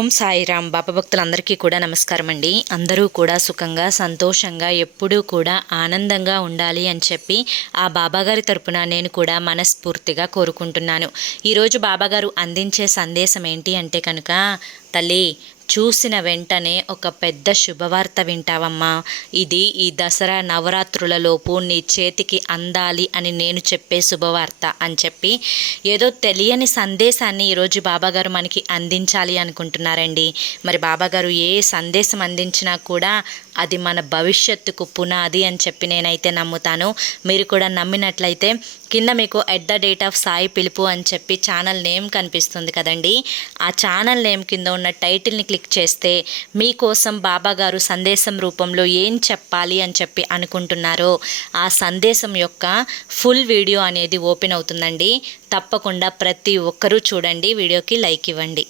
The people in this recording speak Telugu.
ఓం సాయిరామ్. బాబా భక్తులందరికీ కూడా నమస్కారం అండి. అందరూ కూడా సుఖంగా సంతోషంగా ఎప్పుడూ కూడా ఆనందంగా ఉండాలి అని చెప్పి ఆ బాబాగారి తరపున నేను కూడా మనస్ఫూర్తిగా కోరుకుంటున్నాను. ఈరోజు బాబాగారు అందించే సందేశం ఏంటి అంటే కనుక, తల్లి చూసిన వెంటనే ఒక పెద్ద శుభవార్త వింటావమ్మా. ఇది ఈ దసరా నవరాత్రులలోపు నీ చేతికి అందాలి అని నేను చెప్పే శుభవార్త అని చెప్పి ఏదో తెలియని సందేశాన్ని ఈరోజు బాబాగారు మనకి అందించాలి అనుకుంటున్నారండి. మరి బాబాగారు ఏ సందేశం అందించినా కూడా అది మన భవిష్యత్తుకు పునాది అని చెప్పి నేనైతే నమ్ముతాను. మీరు కూడా నమ్మినట్లయితే కింద మీకు @సాయి పిలుపు అని చెప్పి ఛానల్ నేమ్ కనిపిస్తుంది కదండి. ఆ ఛానల్ నేమ్ కింద ఉన్న టైటిల్ని క్లిక్ చేస్తే మీకోసం బాబాగారు సందేశం రూపంలో ఏం చెప్పాలి అని చెప్పి అనుకుంటున్నారో ఆ సందేశం యొక్క ఫుల్ వీడియో అనేది ఓపెన్ అవుతుందండి. తప్పకుండా ప్రతి ఒక్కరూ చూడండి, వీడియోకి లైక్ ఇవ్వండి.